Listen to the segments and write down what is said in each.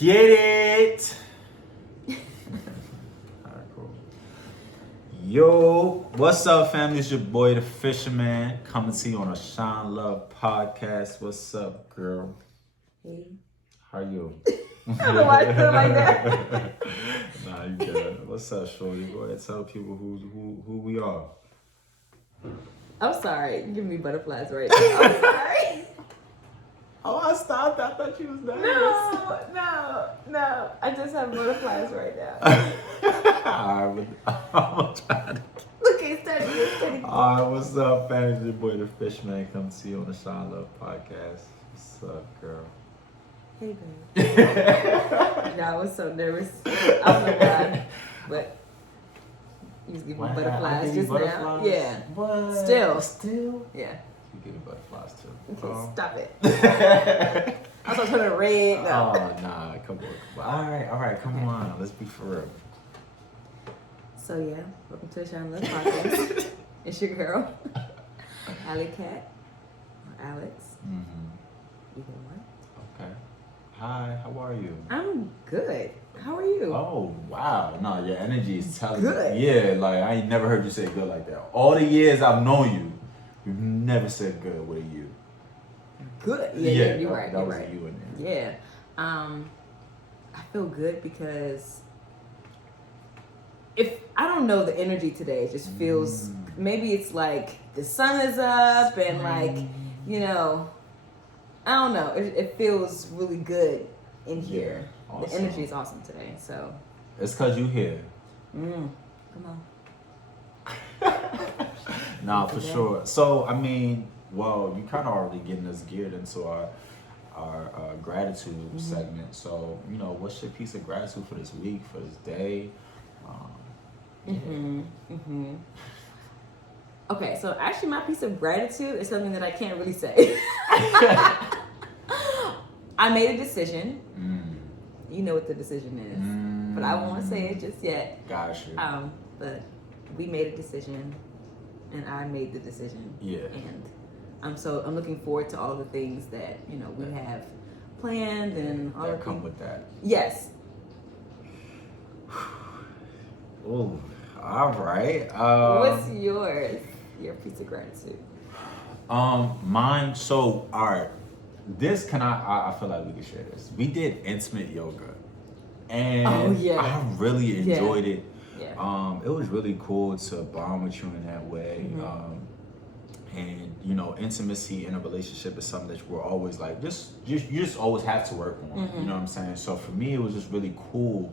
Get it! Alright, cool. Yo, what's up, family? It's your boy, the Fisherman, coming to you on a Shine Love podcast. What's up, girl? Hey. How you? I don't know why I feel like that. Nah, you good. What's up, shorty? Go ahead, tell people who we are. I'm sorry. You're giving me butterflies right now. I'm sorry. Oh, I stopped. I thought you was nervous. No. I just have butterflies right now. Alright, I'm gonna try to. Look, it's steady. Alright, what's up, fans? It's your boy, the Fishman, come to you on the Shine Love podcast. What's up, girl? Hey, babe. Yeah, I was so nervous. I don't know why, but you was giving me butterflies just now. Yeah. What? Still? Yeah. You getting butterflies too. Okay, stop it. I was turning red. No. Oh, nah, come on. Alright, come on. Let's be for real. So, yeah, welcome to the Shine Love podcast. It's your girl, Alley Cat, or Alex. Either one. Okay. Hi, how are you? I'm good. How are you? Oh, wow. No, your energy is telling Good. me. Yeah, like, I ain't never heard you say good like that. All the years I've known you, you've never said good with a you. Good. Yeah, you're that, right. That You're was right. a you in there. Yeah. I feel good because if I don't know the energy today, it just feels maybe it's like the sun is up and like, you know, I don't know. It feels really good in here. Yeah, awesome. The energy is awesome today. So It's because you here. come on. Nah, for sure. So, I mean, well, you kind of already getting us geared into our gratitude segment. So, you know, what's your piece of gratitude for this week, for this day? Okay, so actually my piece of gratitude is something that I can't really say. I made a decision. You know what the decision is. But I won't say it just yet. Gosh. But we made a decision and I made the decision. Yeah. And I'm looking forward to all the things that, you know, we have planned and all that the come things. with that. Yes. Oh, all right. What's yours? Your piece of gratitude. Mine. So, all right. This I feel like we can share this. We did intimate yoga, and I really enjoyed it. Yeah. It was really cool to bond with you in that way. And you know, intimacy in a relationship is something that we're always like, you just always have to work on. You know what I'm saying? So for me, it was just really cool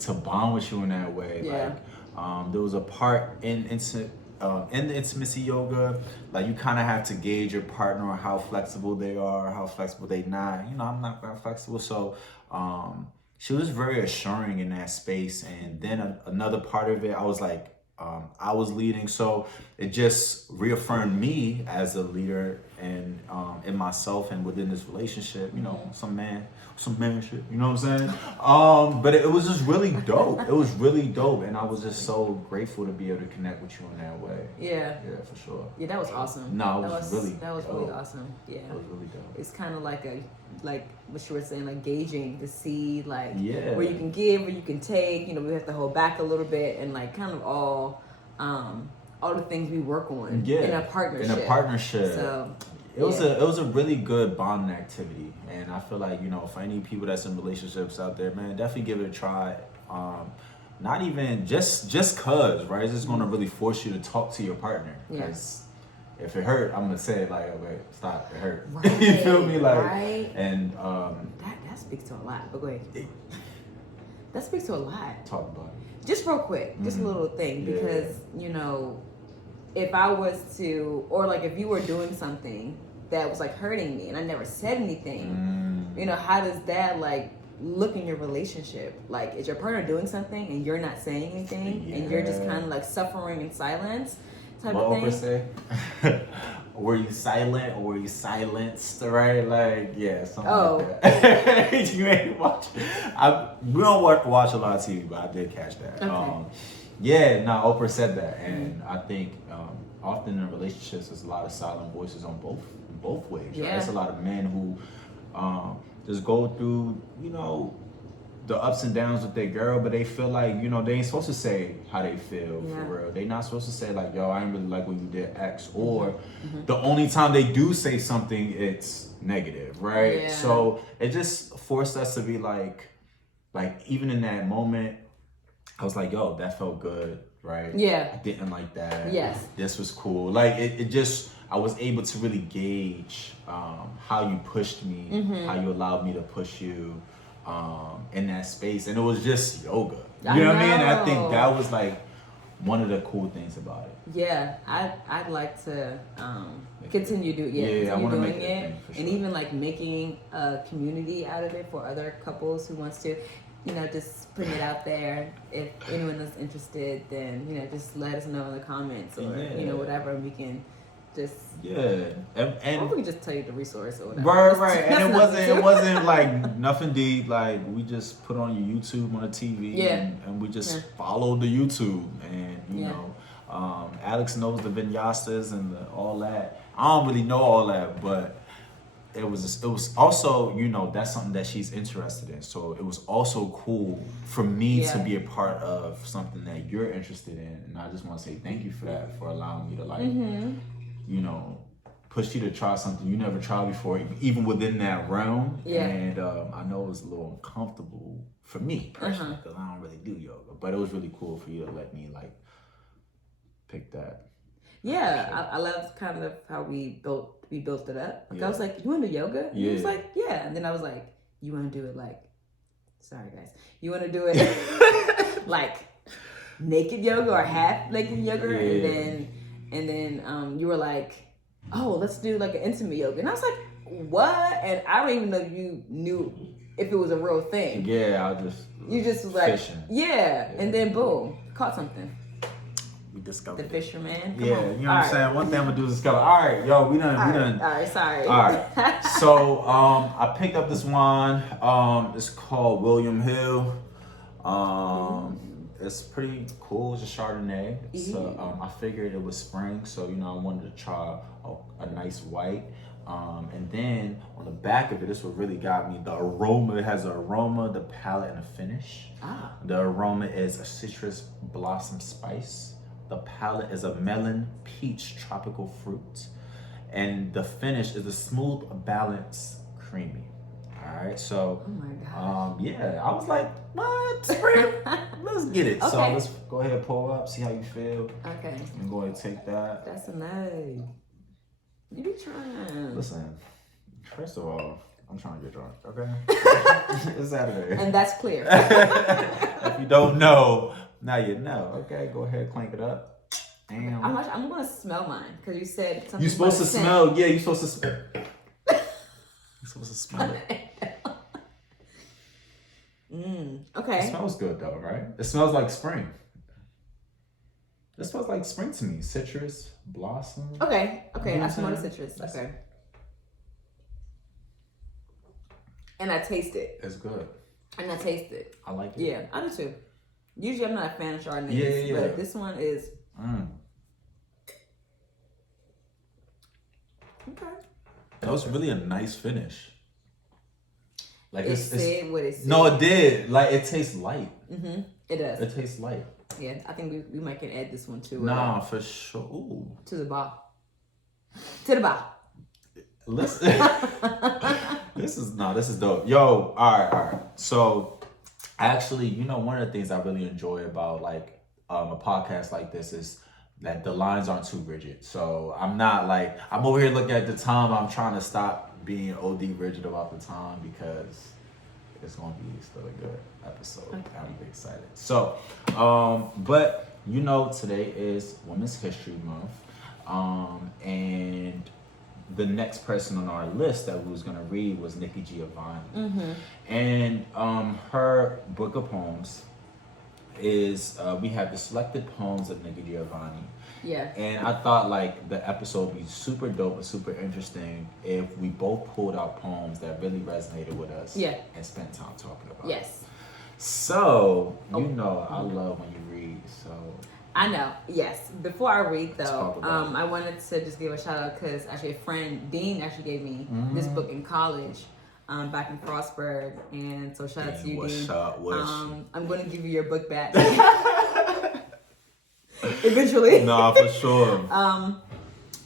to bond with you in that way. Yeah. Like, there was a part in the intimacy yoga, like you kind of have to gauge your partner on how flexible they are, how flexible they not. You know, I'm not that flexible, so she was very assuring in that space. And then another part of it, I was like, I was leading, so it just reaffirmed me as a leader and in myself and within this relationship. You know, some man shit. You know what I'm saying? But it was just really dope. It was really dope, and I was just so grateful to be able to connect with you in that way. Yeah. Yeah, for sure. Yeah, that was awesome. No, it was really awesome. Yeah. It was really dope. It's kind of like what you were saying, like gauging to see like Yeah. where you can give, where you can take. You know, we have to hold back a little bit and like kind of all the things we work on in a partnership. So it was a really good bonding activity, and I feel like, you know, for any people that's in relationships out there, man, definitely give it a try. Not even just cause, right? It's just gonna really force you to talk to your partner. Because if it hurt, I'm gonna say it like, okay, stop, it hurt. Right, you feel me? Like, right. And that speaks to a lot. But go ahead. That speaks to a lot. Talk about it. Just real quick, just a little thing, because you know, if I was to, or like if you were doing something that was like hurting me and I never said anything, you know, how does that like look in your relationship? Like, is your partner doing something and you're not saying anything and you're just kind of like suffering in silence type of thing? Say? Were you silent or were you silenced, right? Like, yeah, something like that. You ain't watch. We don't watch a lot of TV, but I did catch that. Okay. Oprah said that, and I think often in relationships, there's a lot of silent voices on both ways. Right? There's a lot of men who just go through, you know, the ups and downs with their girl, but they feel like, you know, they ain't supposed to say how they feel for real. They not supposed to say like, yo, I ain't really like when you did X, or the only time they do say something, it's negative, right? Yeah. So it just forced us to be like even in that moment, I was like, yo, that felt good, right? Yeah. I didn't like that. Yes. This was cool. Like it just, I was able to really gauge how you pushed me, how you allowed me to push you in that space. And it was just yoga. You know what I mean? And I think that was like one of the cool things about it. Yeah, I'd like to continue doing it, and even like making a community out of it for other couples who wants to, you know, just putting it out there. If anyone is interested, then, you know, just let us know in the comments or you know, whatever, and we can just and or we can just tell you the resource or whatever. Right. And it wasn't like nothing deep. Like we just put on your YouTube on the TV, and we just followed the YouTube, and you know. Alex knows the vinyasas and all that. I don't really know all that, but it was also, you know, that's something that she's interested in. So it was also cool for me to be a part of something that you're interested in. And I just want to say thank you for that, for allowing me to like, you know, push you to try something you never tried before, even within that realm. And I know it was a little uncomfortable for me personally, because I don't really do yoga, but it was really cool for you to let me like pick that. I love kind of how we built it up. Like I was like, you want to do yoga? And he was like, yeah. And then I was like, you want to do it like, sorry guys, you want to do it like naked yoga or half naked yoga? And then you were like, oh, let's do like an intimate yoga. And I was like, what? And I don't even know if you knew if it was a real thing. You just was like, and then boom, caught something. Discovered the fisherman. You know what I'm saying? One thing I'm gonna do is discover. All right, yo, we done. All right, sorry. All right. So I picked up this wine. It's called William Hill. It's pretty cool. It's a Chardonnay. So I figured it was spring, so you know I wanted to try a nice white. And then on the back of it, this what really got me. The aroma, it has an aroma, the palate, and a finish. The aroma is a citrus blossom spice. The palate is a melon, peach, tropical fruit. And the finish is a smooth, balanced, creamy. All right, so, oh my gosh. I was like, what? Spring? Let's get it. Okay. So let's go ahead and pull up, see how you feel. Okay. And go ahead and take that. That's a nice. You be trying. Listen, first of all, I'm trying to get drunk, okay? It's Saturday. And that's clear. If you don't know, now you know. Okay, go ahead, clank it up. Damn. I'm gonna smell mine because you said something. You're supposed to smell. Yeah, you're supposed to smell. You're supposed to smell it. Okay. It smells good though, right? It smells like spring. It smells like spring to me. Citrus, blossom. Okay. I smell the citrus. Okay. And I taste it. It's good. And I taste it. I like it. Yeah, I do too. Usually I'm not a fan of Chardonnays, but this one is. Okay. That was really a nice finish. Like it said what it said. No, it did. Like it tastes light. It does. It tastes light. Yeah, I think we might can add this one too. Nah, for sure. Ooh. To the bar. To the bar. Listen. This is dope. Yo, all right. So, actually, you know, one of the things I really enjoy about like a podcast like this is that the lines aren't too rigid. So I'm not like, I'm over here looking at the time. I'm trying to stop being OD rigid about the time because it's going to be still a good episode. Okay. I'm excited. So, but you know, today is Women's History Month. And the next person on our list that we was gonna read was Nikki Giovanni. And her book of poems is we have the selected poems of Nikki Giovanni. Yeah. And I thought like the episode would be super dope and super interesting if we both pulled out poems that really resonated with us. Yeah. And spent time talking about. Yes. It. So you know I love when you read. So. I know, yes. Before I read though, I wanted to just give a shout out because actually a friend, Dean, actually gave me this book in college. back in Frostburg, and so shout out to you, What's Dean. up? I'm going to give you your book back eventually. Nah, for sure.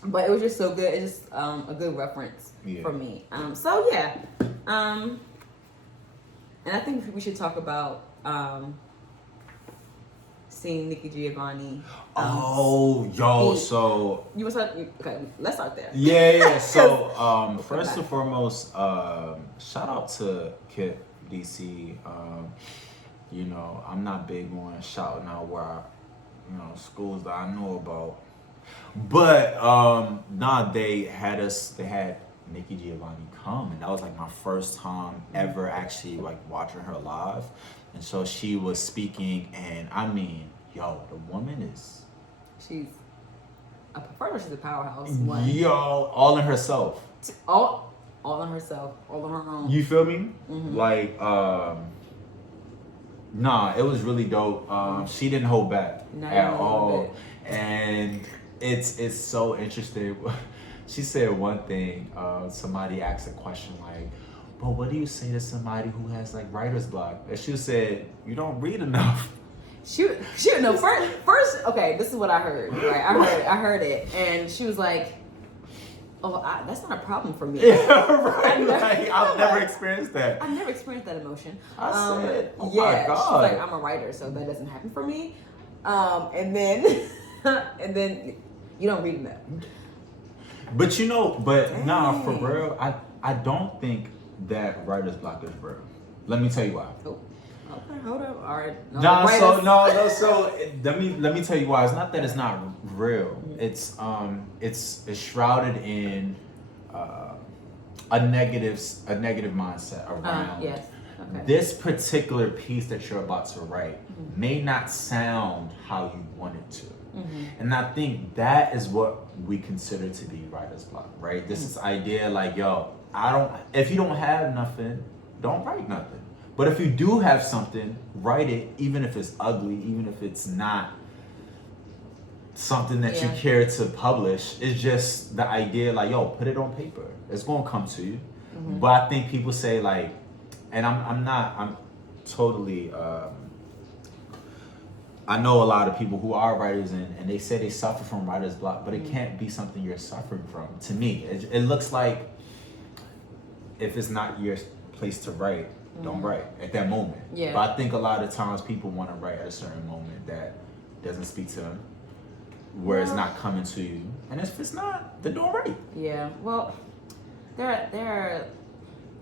But it was just so good. It's just a good reference for me. So yeah, and I think we should talk about seeing Nikki Giovanni. So you want to okay? Let's start there. Yeah. So first and foremost, shout out to Kip DC. You know, I'm not big on shouting out where schools that I know about. But they had Nikki Giovanni come, and that was like my first time ever actually like watching her live. And so she was speaking, and I mean, the woman is she's a powerhouse. All in herself. All in herself, all on her own. You feel me? Mm-hmm. Like it was really dope. She didn't hold back at all. And it's so interesting. She said one thing, somebody asked a question like, but what do you say to somebody who has like writer's block? And she said, you don't read enough. Shoot, no, first, okay, this is what I heard, right? I heard it, and she was like, oh, that's not a problem for me. Yeah, right. I've never experienced that. I've never experienced that emotion. I said, oh my God. She's like, I'm a writer, so that doesn't happen for me. And then you don't read enough. But nah, for real, I don't think that writer's block is real. Let me tell you why. Oh, okay, hold up. All right. So let me tell you why. It's not that it's not real. Mm-hmm. It's shrouded in a negative mindset around. Yes. Okay. This particular piece that you're about to write may not sound how you want it to. Mm-hmm. And I think that is what we consider to be writer's block, right? This is idea like, if you don't have nothing, don't write nothing. But if you do have something, write it, even if it's ugly, even if it's not something that you care to publish. It's just the idea like, put it on paper. It's gonna come to you. Mm-hmm. But I think people say like, and I'm totally, I know a lot of people who are writers and they say they suffer from writer's block, but it can't be something you're suffering from. To me, it looks like if it's not your place to write, don't write at that moment. Yeah. But I think a lot of times people want to write at a certain moment that doesn't speak to them, where it's not coming to you. And if it's not, then don't write. Yeah, well, there are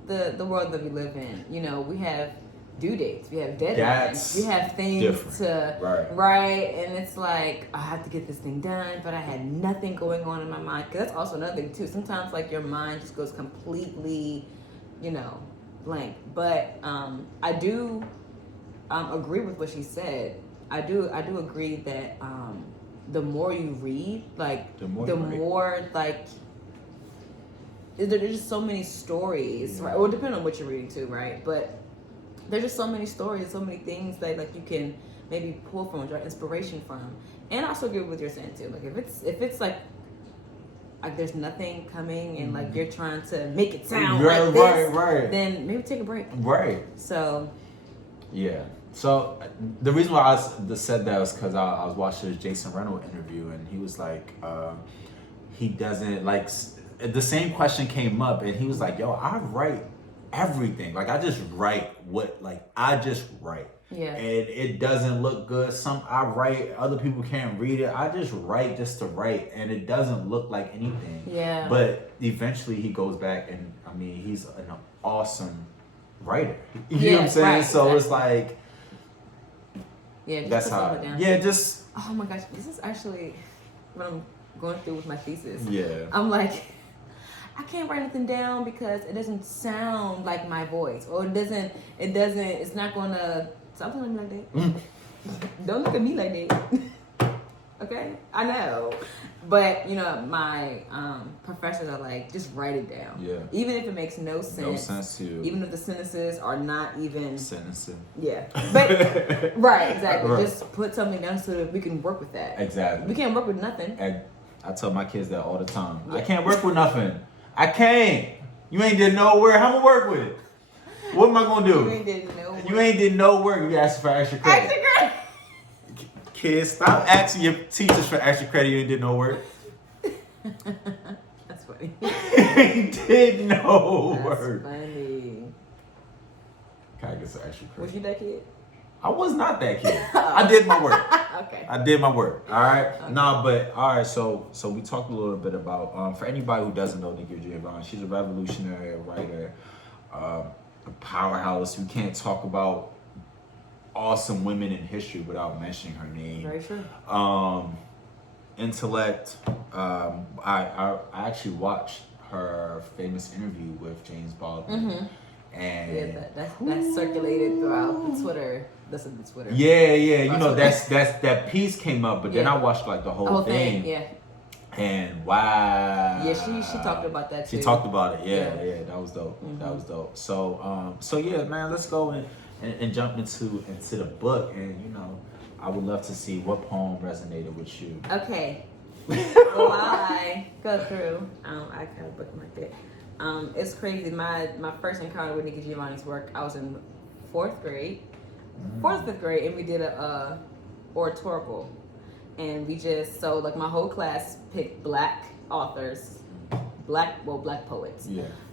the world that we live in. We have due dates, we have deadlines, we have things to write, and it's like, I have to get this thing done, but I had nothing going on in my mind. Because that's also another thing too. Sometimes like your mind just goes completely, blank. But I do agree with what she said. I do agree that the more you read, like the more like there's just so many stories, right? Well, depending on what you're reading too, right? But there's just so many stories, so many things that like you can maybe pull from, draw inspiration from. And I also agree with what you're saying too. Like if it's like there's nothing coming and like you're trying to make it sound like this, then maybe take a break. Right. So. Yeah. So the reason why I said that was because I was watching this Jason Reynolds interview, and he was like, he doesn't like, the same question came up, and he was like, I write everything. Like I just write I just write. Yeah. And it doesn't look good. I write, other people can't read it. I just write just to write, and it doesn't look like anything. Yeah. But eventually he goes back, and I mean, he's an awesome writer. You know what I'm saying? Right, so it's like, that's how. Just. Oh my gosh, this is actually what I'm going through with my thesis. Yeah. I'm like, I can't write anything down because it doesn't sound like my voice, or it's not gonna. Stop looking like that. Don't look at me like that. Okay? I know. But, my professors are like, just write it down. Yeah. Even if it makes no sense. No sense to you. Even if the sentences are not even. Sentencing. Yeah. But, right, exactly. Right. Just put something down so that we can work with that. Exactly. We can't work with nothing. I tell my kids that all the time. Yeah. I can't work with nothing. I can't. You ain't did no work. How am I work with it? What am I gonna do? You ain't did no work. You ain't did no work. You asked for extra credit. Extra credit. Kids, stop asking your teachers for extra credit. You ain't did no work. That's funny. You ain't did no work. That's funny. Can I get some extra credit? Was you that kid? I was not that kid. I did my work. Okay. I did my work. All right. Okay. Nah, but all right. So we talked a little bit about for anybody who doesn't know Nikki Giovanni, she's a revolutionary, a writer, a powerhouse. We can't talk about awesome women in history without mentioning her name. Very true. Intellect. I actually watched her famous interview with James Baldwin. Mm-hmm. And yeah, that circulated throughout the Twitter. That's the Twitter. Yeah. You know, that's that piece came up, but then Yeah. I watched like the whole thing. Yeah. And wow. Yeah, she talked about that too. She talked about it. Yeah. That was dope. Mm-hmm. That was dope. So yeah, man, let's go and jump into the book. And you know, I would love to see what poem resonated with you. Okay. So while I go through, I kind of bookmarked it. It's crazy. My first encounter with Nikki Giovanni's work, I was in fourth, fifth grade, and we did a oratorical, and we just like my whole class picked black authors, black poets,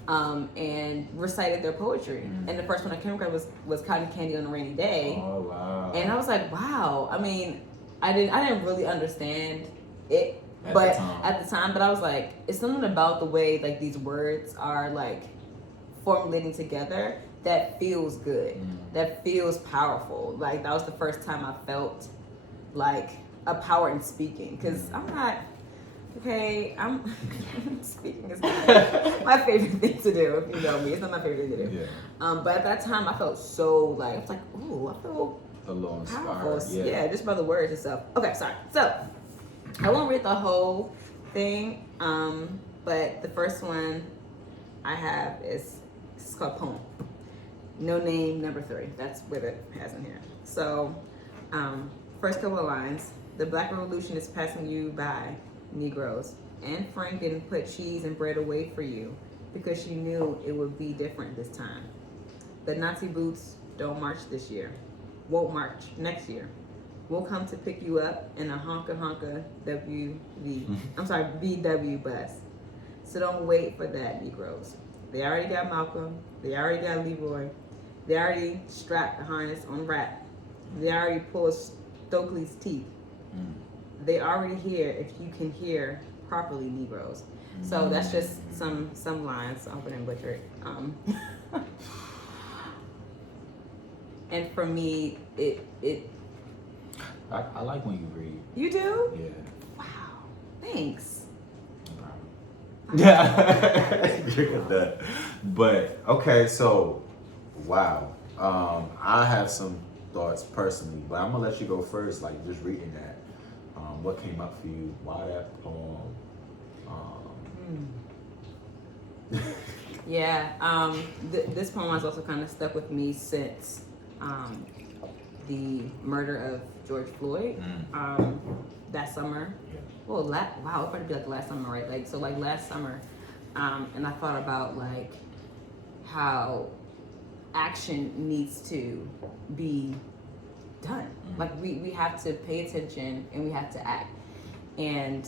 and recited their poetry. And the first one I came across was Cotton Candy on a Rainy Day. Oh wow! And I was like, wow. I mean, I didn't really understand it. At the time, but I was like, it's something about the way like these words are like formulating together that feels good, that feels powerful. Like that was the first time I felt like a power in speaking, because I'm not speaking is not my favorite thing to do. If you know me, it's not my favorite thing to do. Yeah. But at that time, I felt so like I was like, ooh, I feel a little inspired. Powerful. Yeah, just by the words and stuff. Okay, sorry. So I won't read the whole thing, but the first one I have is called Poem. No name, number 3. That's what it has in here. So, first couple of lines. The Black Revolution is passing you by, Negroes. Anne Frank didn't put cheese and bread away for you because she knew it would be different this time. The Nazi boots don't march this year. Won't march next year. We'll come to pick you up in a honka VW bus. So don't wait for that, Negroes. They already got Malcolm. They already got Leroy. They already strapped the harness on Rat. They already pulled Stokely's teeth. They already hear if you can hear properly, Negroes. So that's just some lines. I hope I didn't butcher it. And for me, it I like when you read. You do? Yeah. Wow. Thanks. No problem. Yeah. You're good. But okay, so wow. I have some thoughts personally, but I'm gonna let you go first. Like just reading that, what came up for you? Why that poem? Yeah. This poem has also kind of stuck with me since the murder of George Floyd that summer. Yeah. Well, wow, it better be like last summer, right? Like so, like last summer, and I thought about like how action needs to be done. Like we have to pay attention and we have to act. And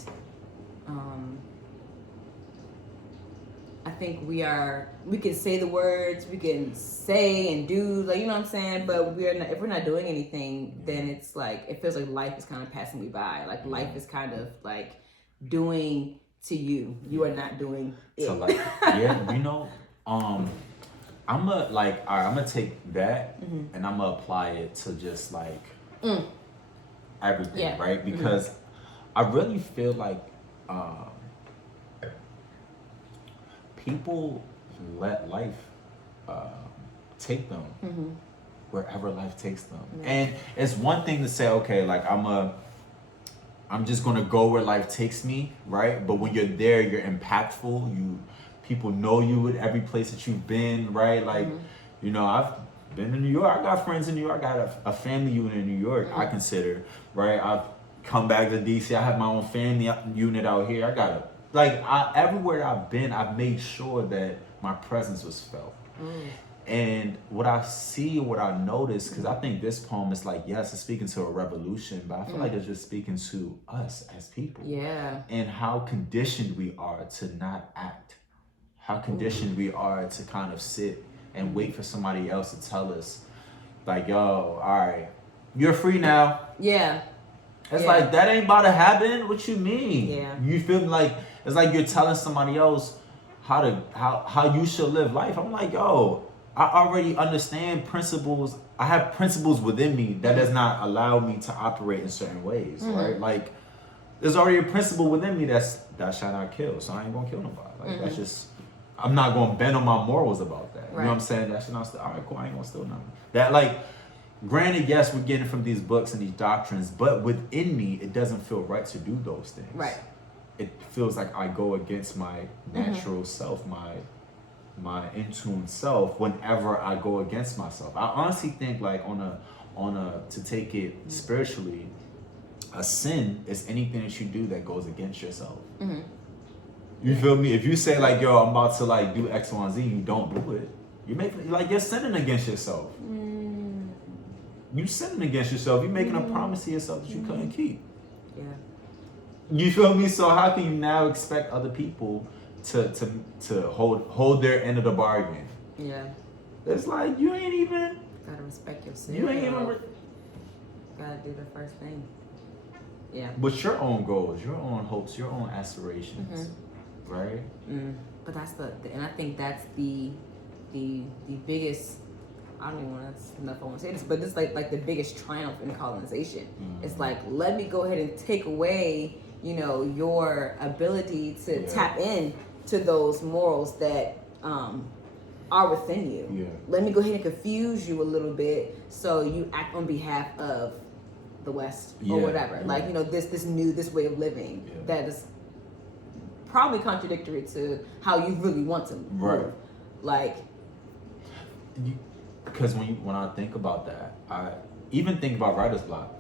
I think we can say the words, we can say and do, like, you know what I'm saying? But if we're not doing anything, then it's like, it feels like life is kind of passing me by. Like life is kind of like doing to you. You are not doing it. So like, yeah, you know, I'm gonna take that and I'm gonna apply it to just like everything, right? Because I really feel like people let life take them wherever life takes them. And it's one thing to say, okay, like I'm just gonna go where life takes me, right? But when you're there, you're impactful. People know you at every place that you've been, right? Like, you know, I've been to New York. I got friends in New York. I got a family unit in New York, I consider, right? I've come back to DC. I have my own family unit out here. I got everywhere I've been, I've made sure that my presence was felt. And what I see, what I notice, because I think this poem is like, yes, it's speaking to a revolution, but I feel like it's just speaking to us as people. Yeah. And how conditioned we are to not act. How conditioned we are to kind of sit and wait for somebody else to tell us, like, yo, all right, you're free now. Yeah. It's like, that ain't about to happen. What you mean? Yeah. You feel like, it's like you're telling somebody else how you should live life. I'm like, yo, I already understand principles. I have principles within me that does not allow me to operate in certain ways, right? Like, there's already a principle within me that's that shall not kill, so I ain't gonna kill nobody. Like, that's just, I'm not gonna bend on my morals about that. You know what I'm saying? That should not steal. All right, cool, I ain't gonna steal nothing. That, like, granted, yes, we're getting from these books and these doctrines, but within me, it doesn't feel right to do those things. Right. It feels like I go against my natural self, my in tune self whenever I go against myself. I honestly think, like, to take it spiritually, a sin is anything that you do that goes against yourself. You feel me? If you say, like, yo, I'm about to, like, do X, Y, and Z, you don't do it, you're sinning against yourself. You sinning against yourself. You're making a promise to yourself that you couldn't keep. Yeah. You feel me? So how can you now expect other people to hold their end of the bargain? Yeah. It's like, you ain't even. Gotta respect yourself. You ain't even. Gotta do the first thing. Yeah. But your own goals, your own hopes, your own aspirations, right? But that's and I think that's the biggest. I don't even know if I want to say this, but this is like the biggest triumph in colonization. It's like, let me go ahead and take away, your ability to tap in to those morals that are within you. Yeah. Let me go ahead and confuse you a little bit so you act on behalf of the West or whatever. Yeah. Like, this way of living that is probably contradictory to how you really want to move. Right. Like, because when I think about that, I even think about writer's block.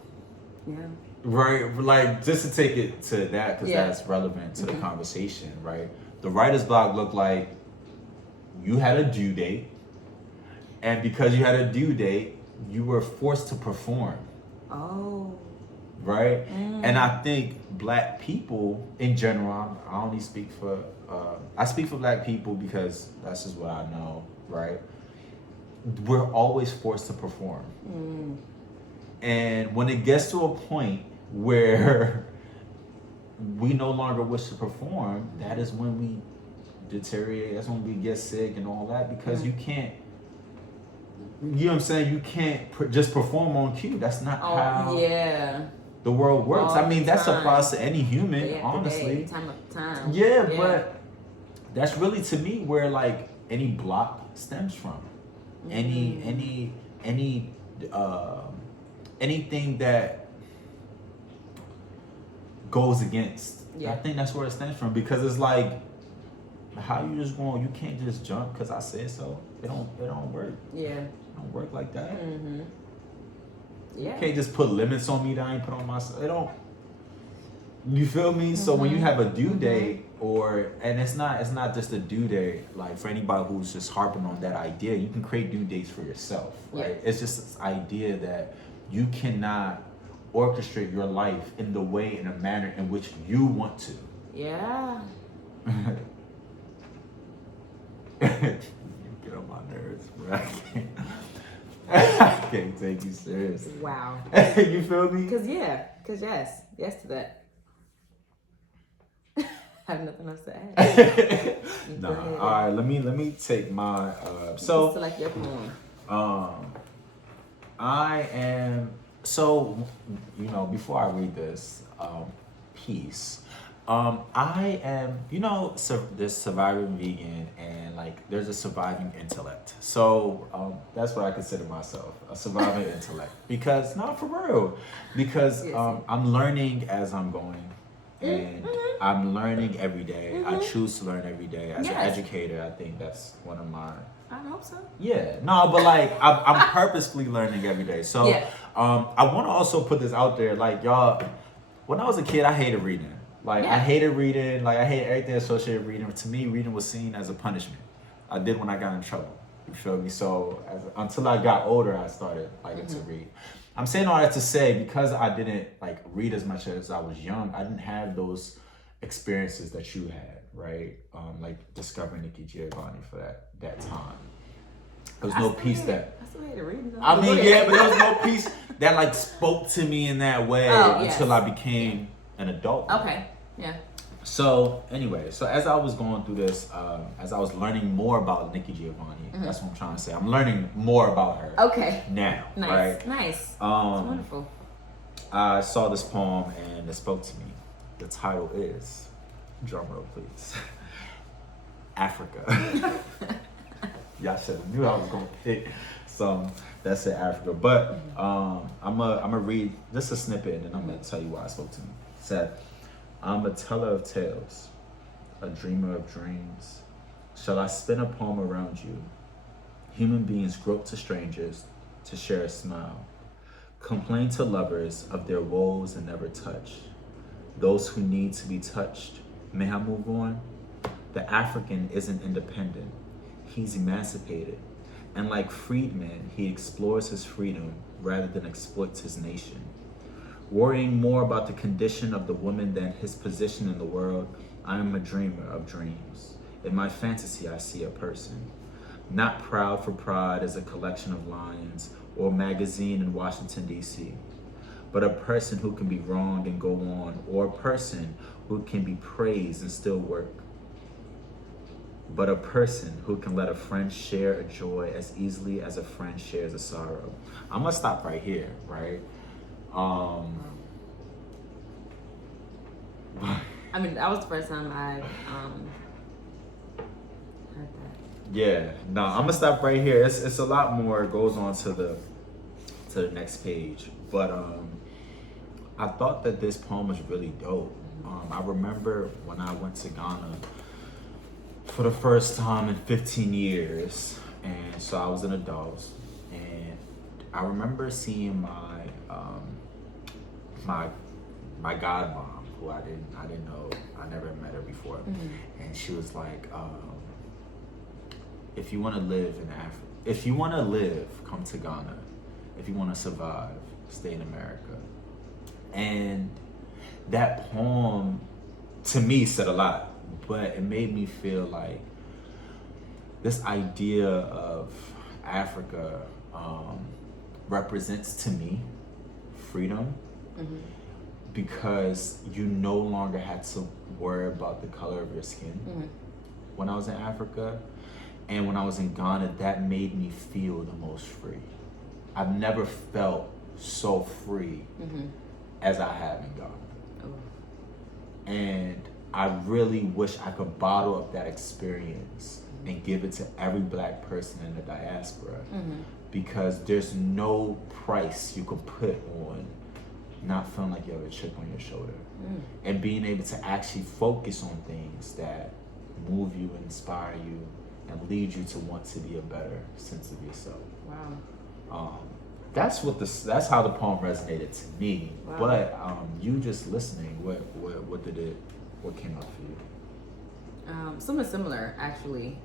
Yeah. Right, like, just to take it to that, because that's relevant to the conversation, right? The writer's block looked like you had a due date, and because you had a due date, you were forced to perform. Oh. Right? And I think Black people in general, I only speak for, I speak for Black people because that's just what I know, right? We're always forced to perform. And when it gets to a point where we no longer wish to perform, that is when we deteriorate. That's when we get sick and all that, because you can't, you know what I'm saying? You can't just perform on cue. That's not how the world works. All I mean, that time. applies to any human, honestly. Time of time. Yeah, but that's really, to me, where, like, any block stems from. Anything that goes against. I think that's where it stems from, because it's like, how you just going? You can't just jump because I said so. It don't work. Yeah, it don't work like that. You can't just put limits on me that I ain't put on myself. It don't. You feel me? So when you have a due date, and it's not just a due date, like, for anybody who's just harping on that idea, you can create due dates for yourself, right? It's just this idea that you cannot orchestrate your life in the way, in a manner in which you want to. Yeah. You get on my nerves, bro. I can't take you serious. Wow. You feel me? Because yes to that. I have nothing else to add. Nah, all right. Let me take my. So select your poem. I am. So, before I read this piece, I am. There's surviving vegan, and, like, there's a surviving intellect. So that's what I consider myself, a surviving intellect. Because, not for real. Because I'm learning as I'm going. And I'm learning every day. I choose to learn every day. As an educator, I think that's one of my... I hope so. Yeah. No, but, like, I'm purposely learning every day. So I want to also put this out there. Like, y'all, when I was a kid, I hated reading. Like, I hated reading. Like, I hated everything associated with reading. To me, reading was seen as a punishment. I did when I got in trouble. You feel me? So until I got older, I started liking to read. I'm saying all that to say, because I didn't like read as much as I was young, I didn't have those experiences that you had, right? Like discovering Nikki Giovanni for that time. There was no piece that. I still had to read though. I mean, yeah, but there was no piece that like spoke to me in that way until I became an adult. Okay. Yeah. So anyway, so as I was going through this, as I was learning more about Nikki Giovanni, that's what I'm trying to say. I'm learning more about her. Okay. Now, Nice. right? Nice. That's wonderful. I saw this poem and it spoke to me. The title is, drum roll please, Africa. Y'all should have knew I was gonna pick some that said Africa, but I'm gonna read just a snippet and then I'm gonna tell you why it spoke to me. It said, I'm a teller of tales, a dreamer of dreams. Shall I spin a poem around you? Human beings grope to strangers to share a smile, complain to lovers of their woes and never touch. Those who need to be touched, may I move on? The African isn't independent, he's emancipated. And like freedmen, he explores his freedom rather than exploits his nation. Worrying more about the condition of the woman than his position in the world, I am a dreamer of dreams. In my fantasy, I see a person. Not proud for pride as a collection of lions or a magazine in Washington, D.C., but a person who can be wronged and go on, or a person who can be praised and still work. But a person who can let a friend share a joy as easily as a friend shares a sorrow. I'm gonna stop right here, right? I mean, that was the first time I heard that. Yeah, no, I'm gonna stop right here. It's a lot more. It goes on to the next page, but I thought that this poem was really dope. I remember when I went to Ghana for the first time in 15 years, and so I was an adult, and I remember seeing my godmom, who I didn't know, I never met her before, and she was like, if you want to live in Africa, if you want to live, come to Ghana. If you want to survive, stay in America. And that poem, to me, said a lot, but it made me feel like this idea of Africa represents to me freedom, because you no longer had to worry about the color of your skin. When I was in Africa and when I was in Ghana, that made me feel the most free. I've never felt so free as I have in Ghana. And I really wish I could bottle up that experience and give it to every black person in the diaspora, because there's no price you could put on not feeling like you have a chip on your shoulder, and being able to actually focus on things that move you, inspire you, and lead you to want to be a better sense of yourself. Wow. That's how the poem resonated to me. Wow. But you just listening, what came up for you? Something similar, actually.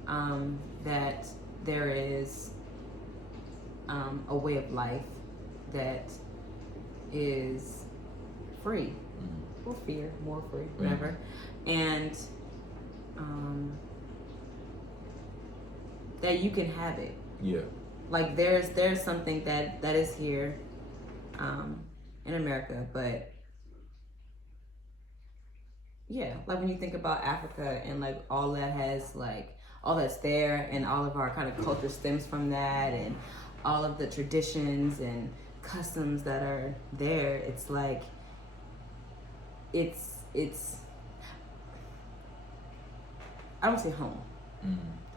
That there is a way of life that is free, or fear, more free, whatever, and that you can have it. Yeah. Like there's something that is here in America, but yeah, like when you think about Africa and like all that has like all that's there, and all of our kind of culture stems from that, and all of the traditions and customs that are there, it's like it's I don't say home.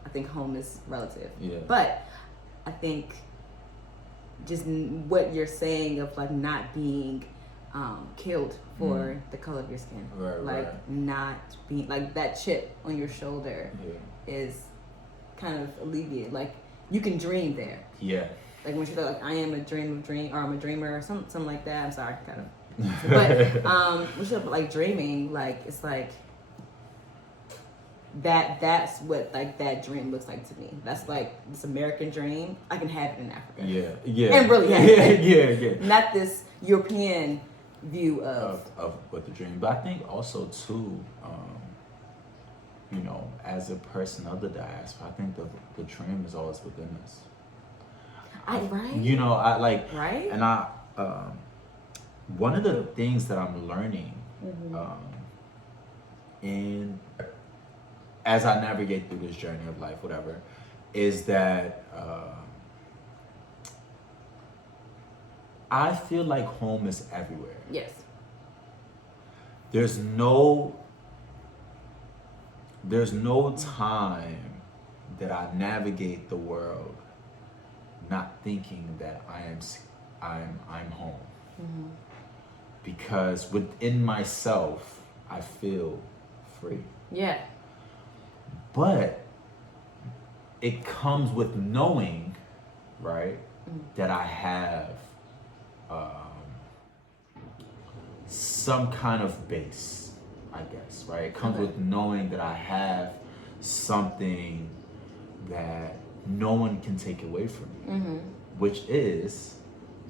I think home is relative. Yeah. But I think just what you're saying of like not being killed for the color of your skin, right. Not being like that chip on your shoulder is kind of alleviated. Like you can dream there. Yeah. Like when she's like, I am a dream, or I'm a dreamer, or something like that. I'm sorry, kind of. But when she's like dreaming, like it's like that's what like that dream looks like to me. That's like this American dream. I can have it in Africa. Yeah. And really have it. Yeah. Not this European view of what the dream. But I think also too, you know, as a person of the diaspora, I think the dream is always within us. Right. You know, I like right. And I one of the things that I'm learning, and as I navigate through this journey of life, whatever, is that I feel like home is everywhere. Yes. There's no time that I navigate the world not thinking that I'm home. Because within myself I feel free. Yeah. But it comes with knowing, right, that I have some kind of base, I guess, right? It comes with knowing that I have something that no one can take away from me, which is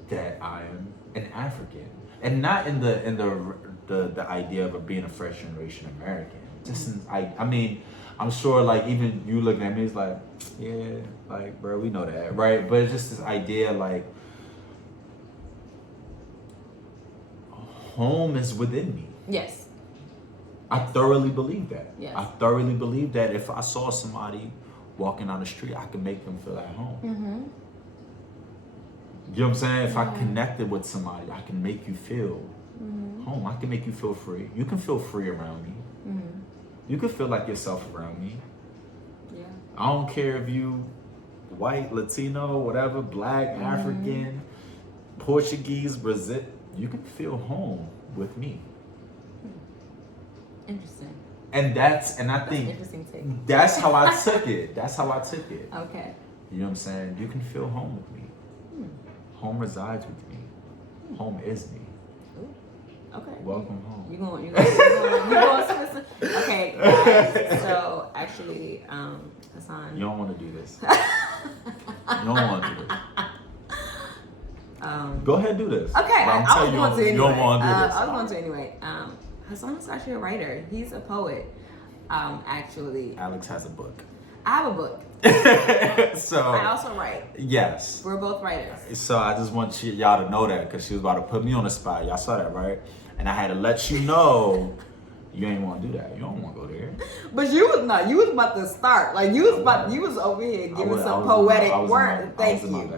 that I am an African, and not in the idea of being a first generation American. Just I mean, I'm sure like even you looking at me, it's like, yeah, like bro, we know that, right? But it's just this idea like home is within me. Yes. I thoroughly believe that. Yes. I thoroughly believe that if I saw somebody walking down the street, I could make them feel at home. You know what I'm saying? If I connected with somebody, I can make you feel home. I can make you feel free. You can feel free around me. You can feel like yourself around me. Yeah. I don't care if you white, Latino, whatever, black, African, Portuguese, Brazil. You can feel home with me. Interesting. And I think interesting take. that's how I took it. That's how I took it. Okay. You know what I'm saying? You can feel home with me. Home resides with me. Home is me. Ooh. Okay. Welcome home. You going okay, guys. So actually, Hassan. You don't want to do this. You don't want to do this. Go ahead and do this. Okay, I was going to anyway. You don't want to do this. I was going to anyway. Hassan is actually a writer. He's a poet. Actually. Alex has a book. I have a book. So I also write. Yes. We're both writers. So I just want y'all to know that because she was about to put me on the spot. Y'all saw that, right? And I had to let you know you ain't want to do that. You don't want to go there. But you was about to start. Like you was over here giving some poetic words. Thank you.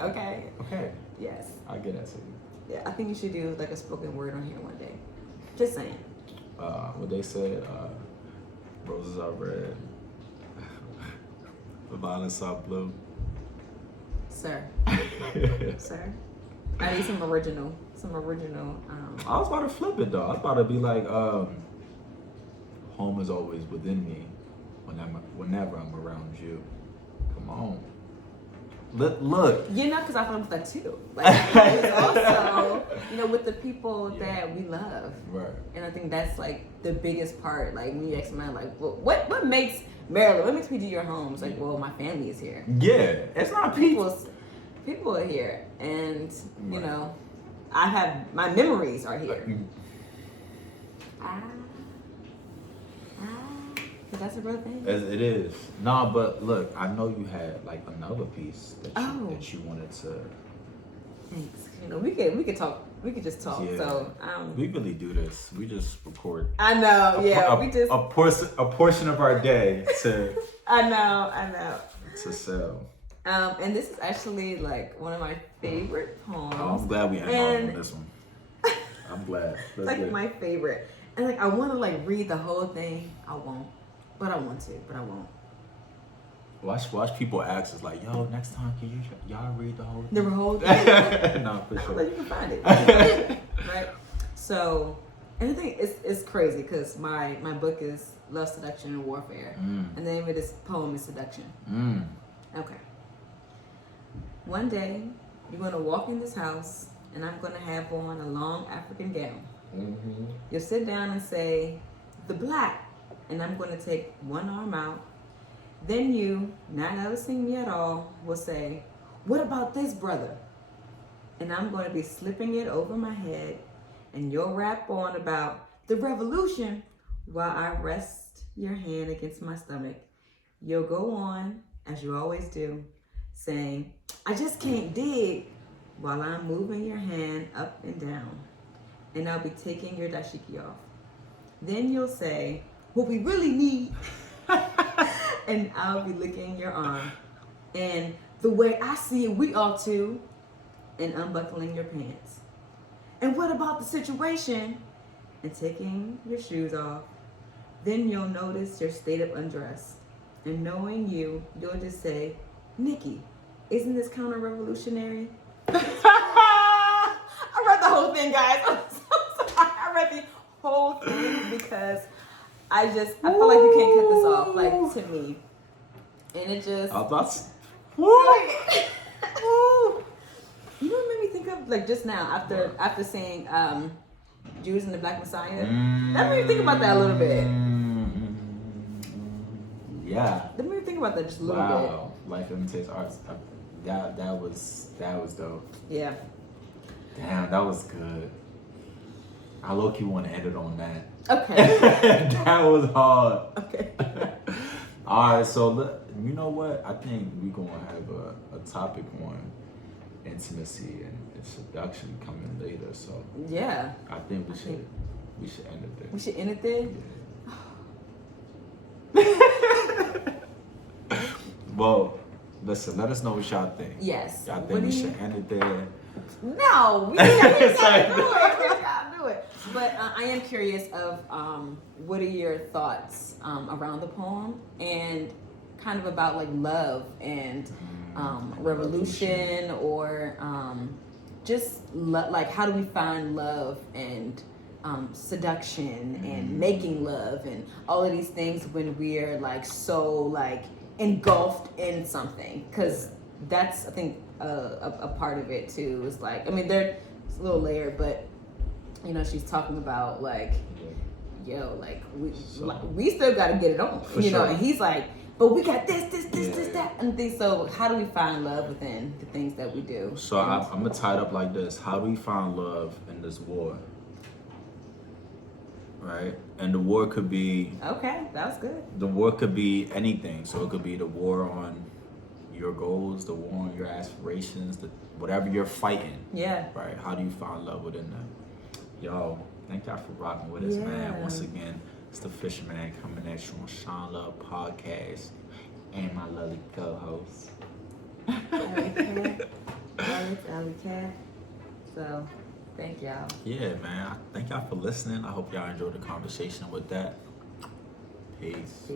Okay. Okay. Yes. I'll get that to you. Yeah, I think you should do like a spoken word on here one day. Just saying. What they said, roses are red, the violets are blue. Sir. Sir. I need some original. I was about to flip it though. I was about to be like, home is always within me whenever I'm around you. Come on. Look. You know, because I feel with that too. Like, it's also, with the people that we love. Right. And I think that's like the biggest part. Like when you ask me, like, well, what makes Maryland? What makes PG your home? It's like, well, my family is here. Yeah, it's not people. People are here, and I have my memories are here. That's a real thing. It is. No, but look, I know you had like another piece that you wanted to. Thanks. We could talk. We could just talk. Yeah. So we really do this. We just record. I know. A portion of our day to. I know. To sell. And this is actually like one of my favorite poems. Oh, I'm glad we hang on this one. I'm glad. It's like my favorite. And like I want to like read the whole thing. I won't. But I want to, but I won't. Watch people ask us like, yo, next time can y'all read the whole thing? The whole thing? No, for sure. But you can find it. Right? So, and I think it's crazy because my book is Love, Seduction, and Warfare. And the name of this poem is Seduction. Okay. One day, you're going to walk in this house and I'm going to have on a long African gown. You'll sit down and say, the black and I'm going to take one arm out. Then you, not noticing me at all, will say, "What about this, brother?" And I'm going to be slipping it over my head, and you'll rap on about the revolution while I rest your hand against my stomach. You'll go on, as you always do, saying, "I just can't dig," while I'm moving your hand up and down. And I'll be taking your dashiki off. Then you'll say, "What we really need," and I'll be licking your arm. And the way I see it, we ought to, and unbuckling your pants. And what about the situation? And taking your shoes off. Then you'll notice your state of undress. And knowing you, you'll just say, "Nikki, isn't this counter-revolutionary?" I read the whole thing, guys. I'm so sorry. I read the whole thing because I feel like you can't cut this off, like, to me. And it just... You know what made me think of, like, just now, after saying Judas and the Black Messiah? That made me think about that a little bit. Yeah. That made me think about that just a little bit. Wow. Life imitates art. That was dope. Yeah. Damn, that was good. I low-key want to edit on that. Okay. That was hard. Okay. All right, so you know what? I think we're going to have a topic on intimacy and seduction coming later. So Yeah. I think we should end it there. We should end it there? Yeah. Well, listen, let us know what y'all think. Yes. Y'all think we should end it there? No, we gotta do it. But I am curious of what are your thoughts around the poem and kind of about like love and revolution or just like how do we find love and seduction and making love and all of these things when we're like so like engulfed in something, because that's I think a part of it too. Is like, I mean, it's a little layered, but you know, she's talking about like, yo, like we still got to get it on, you know, and he's like, but we got this, that, and things. So how do we find love within the things that we do? So I'm gonna tie it up like this: how do we find love in this war? Right, and the war could be that was good. The war could be anything. So it could be the war on your goals, the war on your aspirations, whatever you're fighting. Yeah. Right. How do you find love within them? Yo, thank y'all for rocking with us, man. Once again, it's the Fisherman coming at you on Sean Love Podcast and my lovely co-host. Alley Cat. So, thank y'all. Yeah, man. Thank y'all for listening. I hope y'all enjoyed the conversation with that. Peace.